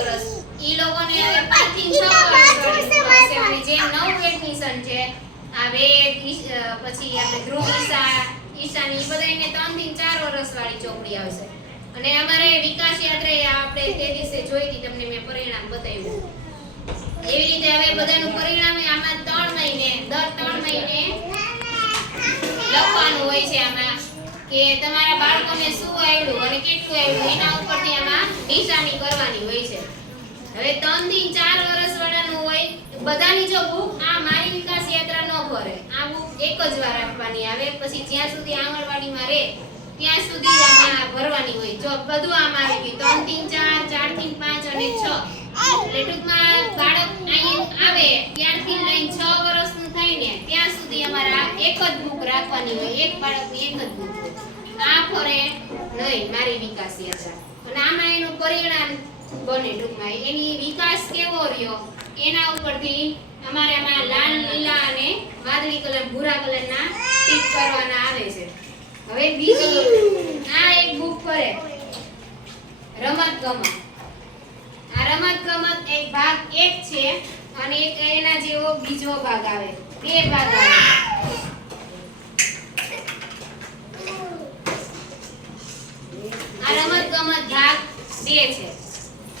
વર્ષ. ઈ લોકોને હવે 5 થી 6 વર્ષ વાળી હશે અને જે નવ એડમિશન છે અ, પછી આપણે ધ્રુવ ઈશા ઈશાની ઈ બધાયને 3 થી 4 વર્ષ વાળી ચોપડી આવશે. અને અમારે વિકાસ યાત્રા આપણે તે દિવસે જોઈ હતી તમને મેં પરિણામ બતાવ્યું. એવી રીતે હવે બધાનું પરિણામ આમાં 3 મહિને દર 3 મહિને લખવાનું હોય છે આમાં કે તમારા બાળકોને શું આવ્યું અને કેટલું આવ્યું એના ઉપરથી આમાં નિશાની કરવાની હોય છે. હવે 3 થી 4 વર્ષ વાળાનું હોય, બધાની જો બુક આ મારી વિકાસ યાત્રા ન ભરે, આ બુક એક જ વાર આપવાની આવે, પછી જ્યાં સુધી આંગણવાડીમાં રહે, ત્યાં સુધી આમાં ભરવાની હોય. જો બધું આમાં આવી ગયું 3 થી 4 4 થી 5 અને 6 એટલે ટૂંકમાં બાળક અહીં આવે, ત્યારથી લઈને 6 વર્ષનું થાય ને, ત્યાં સુધી અમારા એક જ બુક રાખવાની હોય, એક બાળકની એક જ બુક ફરે નહીં, મારી વિકાસ યાત્રા અને આમાં એનું પરિણામ બને ટૂંકમાં. એની વિકાસ કેવો રહ્યો? એના ઉપરથી અમારે આમાં લાલ, લીલા અને વાદળી કલર, ભૂરા કલરના ટીક કરવાના આવે છે. હવે બીજી આ એક બુક ફરે. રમત ગમત આ રમત ગમત એક ભાગ એક છે અને એક એના જેવો બીજો ભાગ આવે. બે ભાગ આવે આ રમત ગમત ભાગ બે છે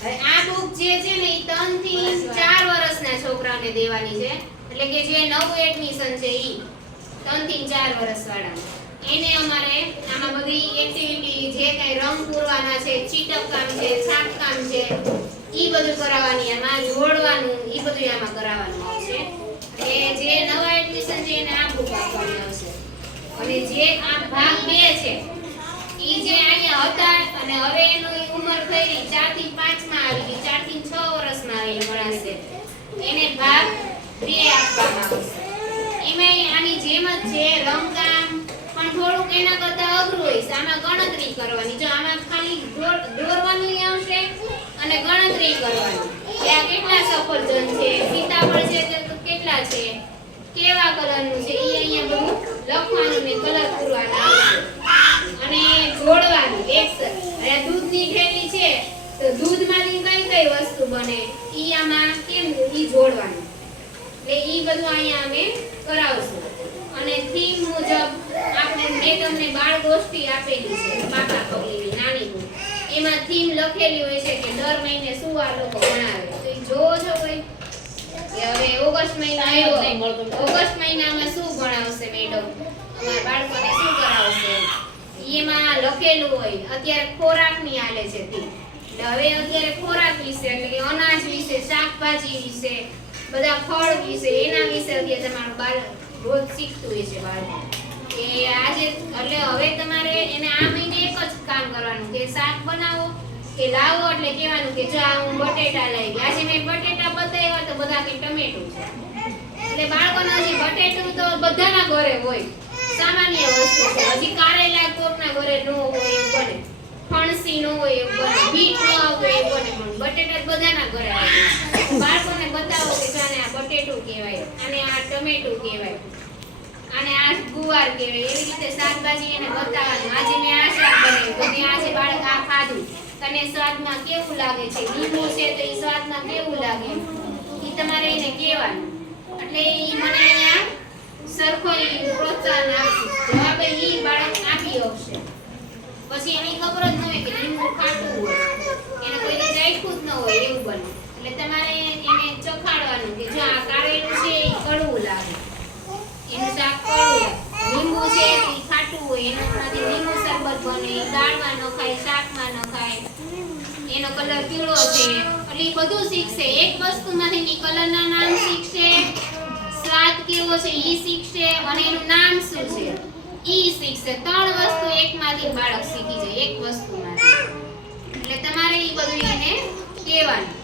હવે આ બુક જે છે ને એ 3 થી 4 વર્ષના છોકરાઓને દેવાની છે. એટલે કે જે નવું એડમિશન છે એ 3 થી 4 વર્ષ વાળા એને અમારે આમાં બધી એક્ટિવિટી જે કઈ રંગ પૂરવાના છે ચીટક કામ છે છાપ કામ છે એ બધું કરાવવાની આમાં જોડવાનું એ બધું આમાં કરાવવાનું આવશે એટલે જે નવા એડમિશન છે એને આ બુક આપવાની આવશે. અને જે આ ભાગ બે છે ઈ જે અહીંયા હતા અને હવે એનું ઉંમર થઈ 4 થી 5 માં આવી 4 થી 6 વર્ષમાં આવીને ભણાશે એને ભાગ બે આપવામાં આવશે. એમાં આની જેમ જ છે રંગકામ પણ થોડુંક એના કરતા અઘરું હોય છે. આમાં ગણતરી કરવાની. જો આમાં ખાલી દોર- દોરવાનું આવશે અને ગણતરી કરવાની. કે આ કેટલા સફરજન છે? સીતાફળ છે કેટલા છે? કેવા કલરનું છે? એ અહીંયા બધું લખવાનું ને કલર પૂરવાના આવશે અને જોડવાનું એકસર અને આ દૂધની થેલી છે તો દૂધમાંથી કઈ કઈ બને ઈ આમાં કેમ ઈ જોડવાનું? એટલે ઈ બધું અહીંયા અમે કરાવશું. અને થીમ મુજબ આપણે મેં તમને બાળ ગોષ્ઠી આપેલી છે પાકા પગલીની નાની એમાં થીમ લખેલી હોય છે કે દર મહિને શું આ લોકો ભણાવે. તો ઈ જોવો છો કોઈ? કે હવે ઓગસ્ટ મહિનો આવ્યો. ઓગસ્ટ મહિનામાં શું ભણાવશે મેડમ? અમારા બાળકોને શું કરાવશે? એમાં લખેલું હોય. અત્યારે ખોરાકની આલે છે થીમ એટલે હવે અત્યારે ખોરાક વિશે, એટલે કે અનાજ વિશે, શાકભાજી વિશે, બધા ફળ વિશે, એના વિશે અત્યારે તમારું બાળક રોજ શીખતું હોય છે બાળક. કે આજે, એટલે હવે તમારે એને આ મહિને એક જ કામ કરવાનું, કે શાક બનાવો, કે લાવો, એટલે કહેવાનું કે જો, હું બટેટા લઈ ગઈ. આજે મેં બટેટા બતાવ્યા તો બધા કે ટમેટું છે. એટલે બાળકોને હજી બટેટું તો બધાના ઘરે હોય. સામાન્ય વસ્તુ છે. હજી કારેલા કોકના ઘરે ન હોય એવું બને. ફણસી ન હોય એવું ઘરે બાળકોને બતાવો કે જાને આ બટેટું કહેવાય અને આ ટમેટું કહેવાય. અને આ ગુવાર કહેવાય. એવી રીતે શાકભાજી એને બતાવવાનું. આજે બાળક આ ખાધું. તને સ્વાદમાં કેવું લાગે છે? તો એ સ્વાદમાં કેવું લાગે? એ તમારે એને કહેવાનું. એટલે મને સરખો પ્રોત્સાહન આપશે. ઈ બાળક આપી આપશે. પછી એની ખબર જ ન હોય કે લીંબુ ખાટું હોય એને કોઈને ચાખ્યું જ ન હોય એવું બને એટલે તમારે એને ચખાડવાનું કે જો આ કારેલું છે એ કડવું લાગે એનું શાક કડવું લાગે. ન ન એનો કલર પીળો છે. ઈ બધું શીખશે. એક વસ્તુમાંથી ઈ કલરના નામ શીખશે, સ્વાદ કેવો છે એ શીખશે, અને એનું નામ શું છે ઈ શીખશે. ત્રણ વસ્તુ એકમાંથી બાળક શીખી જાય, એક વસ્તુમાંથી. એટલે તમારે એ બધું એને કહેવાનું.